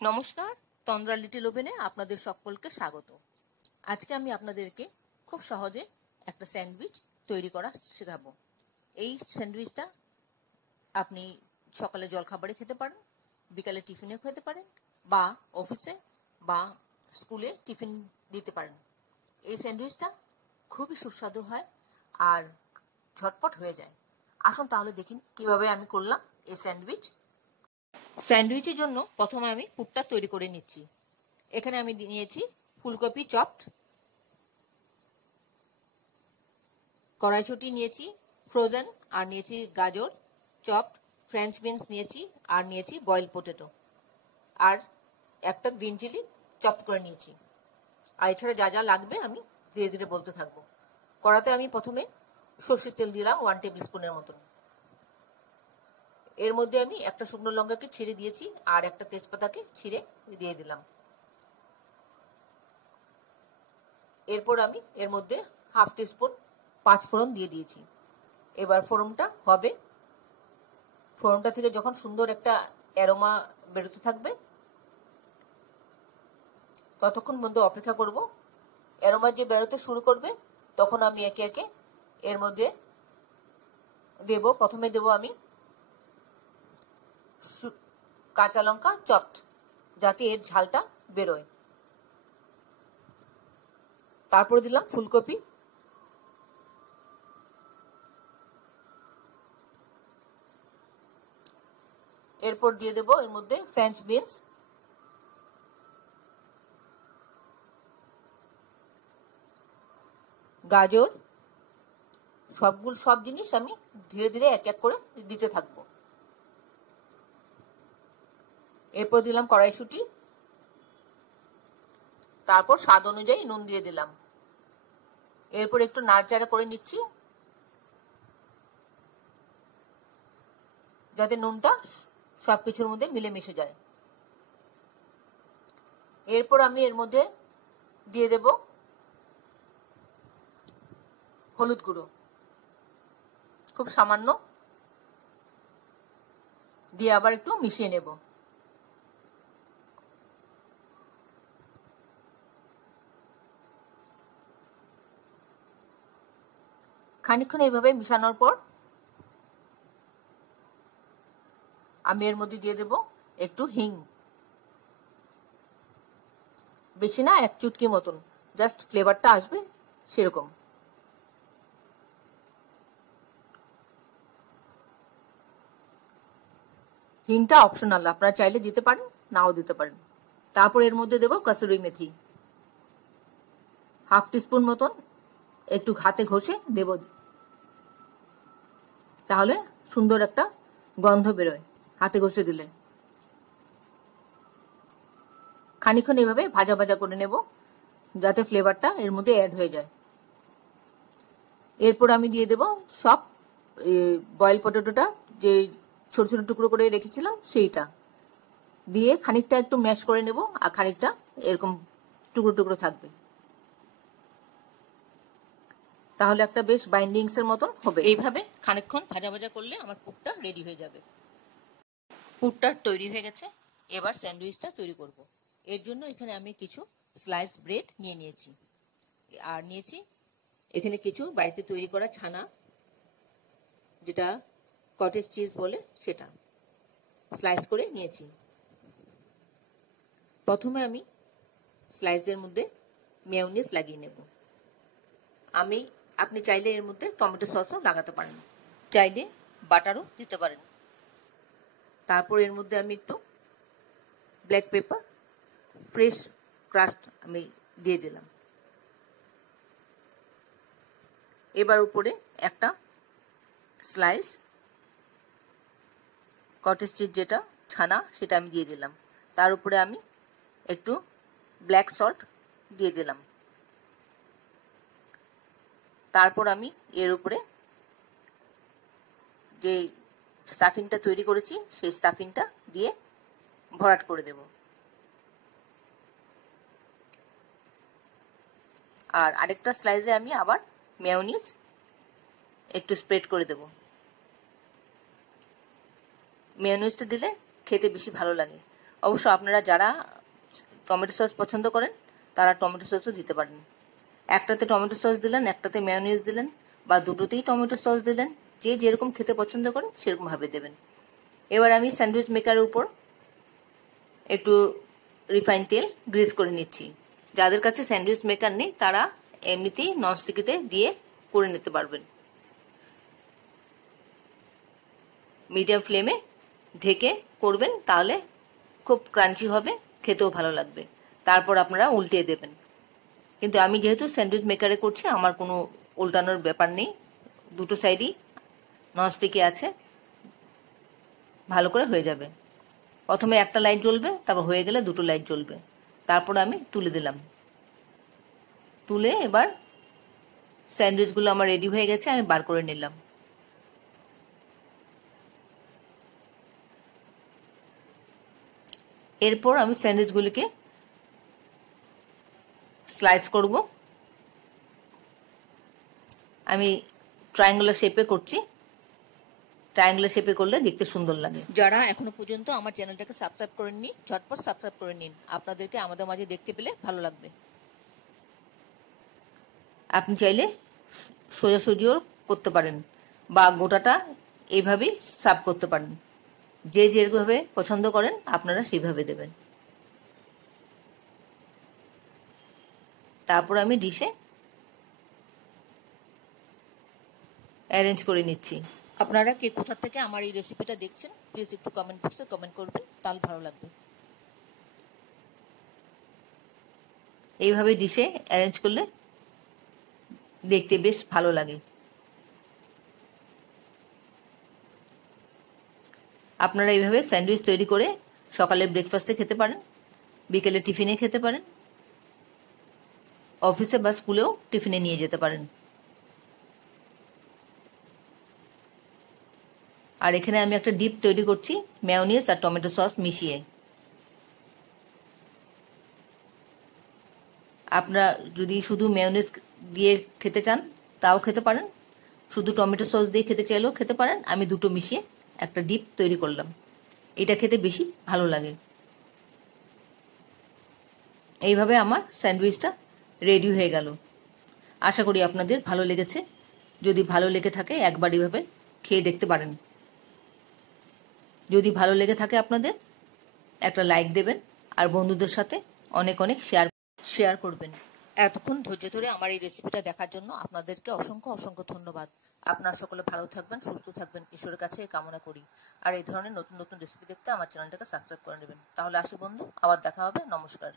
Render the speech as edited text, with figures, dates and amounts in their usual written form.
নমস্কার, তন্দ্রা লিটল ওভেনে আপনাদের সকলকে স্বাগত। আজকে আমি আপনাদেরকে খুব সহজে একটা স্যান্ডউইচ তৈরি করা শেখাবো। এই স্যান্ডউইচটা আপনি সকালে জলখাবারে খেতে পারেন, বিকালে টিফিনে খেতে পারেন, বা অফিসে বা স্কুলে টিফিন দিতে পারেন। এই স্যান্ডউইচটা খুবই সুস্বাদু হয় আর ঝটপট হয়ে যায়। আসুন তাহলে দেখিন কিভাবে আমি করলাম এই স্যান্ডউইচের জন্য প্রথমে আমি পুরটা তৈরি করে নিচ্ছি। এখানে আমি নিয়েছি ফুলকপি চপড, কড়াইশুঁটি নিয়েছি ফ্রোজেন, আর নিয়েছি গাজর চপড, ফ্রেঞ্চ বিনস নিয়েছি, আর নিয়েছি বয়েল পটেটো, আর একটা গ্রিন চিলি চপড করে নিয়েছি। আর এছাড়া যা যা লাগবে আমি ধীরে ধীরে বলতে থাকবো। কড়াতে আমি প্রথমে সর্ষের তেল দিলাম 1 টেবিল স্পুনের মতন। এর মধ্যে আমি একটা শুকনো লঙ্কাকে ছিঁড়ে দিয়েছি আর একটা তেজপাতাকে ছিঁড়ে দিয়ে দিলাম। এরপর আমি এর মধ্যে হাফ টিস্পুন 5 ফোড়ন দিয়ে দিয়েছি। এবার ফোড়নটা হবে, ফোড়নটা থেকে যখন সুন্দর একটা অ্যারোমা বেরোতে থাকবে ততক্ষণ পর্যন্ত অপেক্ষা করব। অ্যারোমা যে বেরোতে শুরু করবে তখন আমি একে একে এর মধ্যে প্রথমে দেব আমি কাঁচা লঙ্কা চপড, যাতে এর ঝালটা বেরোয়। তারপরে দিলাম ফুলকপি, এরপর দিয়ে দেব এর মধ্যে ফ্রেঞ্চ বিনস, গাজর। সব জিনিস আমি ধীরে ধীরে এক এক করে দিতে থাকবো। এরপর দিলাম কড়াইশুঁটি, তারপর স্বাদ অনুযায়ী নুন দিয়ে দিলাম। এরপর একটু নাড়াচাড়া করে নিচ্ছি যাতে নুনটা সবকিছুর মধ্যে মিলেমিশে যায়। এরপর আমি এর মধ্যে দিয়ে দেব হলুদ গুঁড়ো, খুব সামান্য, দিয়ে আবার একটু মিশিয়ে নেব। খানিকক্ষণ এইভাবে মিশানোর পর আমি এর মধ্যে দিয়ে দেব একটু হিং, বেশি না, 1 চুটকি মতন, জাস্ট ফ্লেভারটা আসবে সেরকম। হিংটা অপশনাল, আপনারা চাইলে দিতে পারেন, নাও দিতে পারেন। তারপর এর মধ্যে দেব কসুরি মেথি, হাফ টিস্পুন মতন, একটু হাতে ঘষে দেব, তাহলে সুন্দর একটা গন্ধ বেরোয় হাতে ঘষে দিলে। খানিকক্ষণ এভাবে ভাজা ভাজা করে নেব যাতে ফ্লেভারটা এর মধ্যে অ্যাড হয়ে যায়। এরপর আমি দিয়ে দেব সব বয়েল পটেটোটা, যে ছোট ছোট টুকরো করে রেখেছিলাম সেইটা দিয়ে খানিকটা একটু ম্যাশ করে নেব, আর খানিকটা এরকম টুকরো টুকরো থাকবে, তাহলে একটা বেশ বাইন্ডিংস এর মতন হবে। এইভাবে খানিকক্ষণ ভাজা ভাজা করলে আমার পুরটা রেডি হয়ে যাবে। পুরটা তৈরি হয়ে গেছে, এবার স্যান্ডউইচটা তৈরি করব। এর জন্য এখানে আমি কিছু স্লাইস ব্রেড নিয়ে নিয়েছি, আর নিয়েছি এখানে কিছু বাড়িতে তৈরি করা ছানা, যেটা কটেজ চিজ বলে, সেটা স্লাইস করে নিয়েছি। প্রথমে আমি স্লাইসের মধ্যে মেয়োনিজ লাগিয়ে নেব। আপনি চাইলে এর মধ্যে টমেটো সসও লাগাতে পারেন, চাইলে বাটারও দিতে পারেন। তারপর এর মধ্যে আমি একটু ব্ল্যাক পেপার ফ্রেশ ক্রাস্ট আমি দিয়ে দিলাম। এবার উপরে একটা স্লাইস কটেজ চিজ, যেটা ছানা, সেটা আমি দিয়ে দিলাম। তার উপরে আমি একটু ব্ল্যাক সল্ট দিয়ে দিলাম। তারপর আমি এর উপরে যে স্টাফিংটা তৈরি করেছি সেই স্টাফিংটা দিয়ে ভরাট করে দেব। আর আরেকটা স্লাইসে আমি আবার মেয়োনিজ একটু স্প্রেড করে দেব। মেয়োনিজটা দিলে খেতে বেশি ভালো লাগে। অবশ্য আপনারা যারা টমেটো সস পছন্দ করেন তারা টমেটো সসও দিতে পারেন। একটাতে টমেটো সস দিলেন, একটাতে মেয়োনিজ দিলেন, বা দুটোতেই টমেটো সস দিলেন, যে যেরকম খেতে পছন্দ করে সেরকমভাবে দেবেন। এবার আমি স্যান্ডউইচ মেকারের উপর একটু রিফাইন তেল গ্রিস করে নিচ্ছি। যাদের কাছে স্যান্ডউইচ মেকার নেই তারা এমনিতেই ননস্টিকিতে দিয়ে করে নিতে পারবেন। মিডিয়াম ফ্লেমে ঢেকে করবেন, তাহলে খুব ক্রাঞ্চি হবে, খেতেও ভালো লাগবে। তারপর আপনারা উল্টিয়ে দেবেন। কিন্তু আমি যেহেতু স্যান্ডউইচ মেকারে করছি, আমার কোনো উল্টানোর ব্যাপার নেই, দুটো সাইডই ননস্টিকি আছে, ভালো করে হয়ে যাবে। প্রথমে একটা লাইট জ্বলবে, তারপর হয়ে গেলে দুটো লাইট জ্বলবে। তারপর আমি তুলে দিলাম। তুলে এবার স্যান্ডউইচগুলো আমার রেডি হয়ে গেছে, আমি বার করে নিলাম। এরপর আমি স্যান্ডউইচগুলিকে স্লাইস করব। আমি ট্রায়াঙ্গুলার শেপে করছি। ট্রায়াঙ্গুলার শেপে করলে দেখতে সুন্দর লাগে। যারা এখনো পর্যন্ত আমার চ্যানেলটাকে সাবস্ক্রাইব করেননি, ঝটপট সাবস্ক্রাইব করে নিন। আপনাদেরকে আমাদের মাঝে দেখতে পেলে ভালো লাগবে। আপনি চাইলে সোজাসুজিও করতে পারেন, বা গোটাটা এইভাবেই সার্ভ করতে পারেন। যে যেভাবে পছন্দ করেন আপনারা সেইভাবে দেবেন। তারপর আমি ডিশে অ্যারেঞ্জ করে নিচ্ছি। আপনারা কে কোথা থেকে আমার এই রেসিপিটা দেখছেন প্লিজ একটু কমেন্ট বক্সে কমেন্ট করবেন, তাহলে ভালো লাগবে। এইভাবে ডিশে অ্যারেঞ্জ করলে দেখতে বেশ ভালো লাগে। আপনারা এইভাবে স্যান্ডউইচ তৈরি করে সকালে ব্রেকফাস্টে খেতে পারেন, বিকেলে টিফিনে খেতে পারেন, অফিসে বা স্কুলেও টিফিনে নিয়ে যেতে পারেন। আর এখানে আমি একটা ডিপ তৈরি করছি মেয়োনিজ আর টমেটো সস মিশিয়ে। আপনারা যদি শুধু মেয়োনিজ দিয়ে খেতে চান তাও খেতে পারেন, শুধু টমেটো সস দিয়ে খেতে চাইলেও খেতে পারেন। আমি দুটো মিশিয়ে একটা ডিপ তৈরি করলাম, এটা খেতে বেশি ভালো লাগে। এইভাবে আমার স্যান্ডউইচটা রেডি হয়ে গেল। আশা করি আপনাদের ভালো লেগেছে। যদি ভালো লেগে থাকে একবার এইভাবে খেয়ে দেখতে পারেন। যদি ভালো লেগে থাকে আপনাদের একটা লাইক দেবেন, আর বন্ধুদের সাথে অনেক অনেক শেয়ার করবেন। এতক্ষণ ধৈর্য ধরে আমার এই রেসিপিটা দেখার জন্য আপনাদেরকে অসংখ্য অসংখ্য ধন্যবাদ। আপনারা সকলে ভালো থাকবেন, সুস্থ থাকবেন, ঈশ্বরের কাছে কামনা করি। আর এই ধরনের নতুন নতুন রেসিপি দেখতে আমার চ্যানেলটাকে সাবস্ক্রাইব করে নেবেন। তাহলে আসি বন্ধু, আবার দেখা হবে। নমস্কার।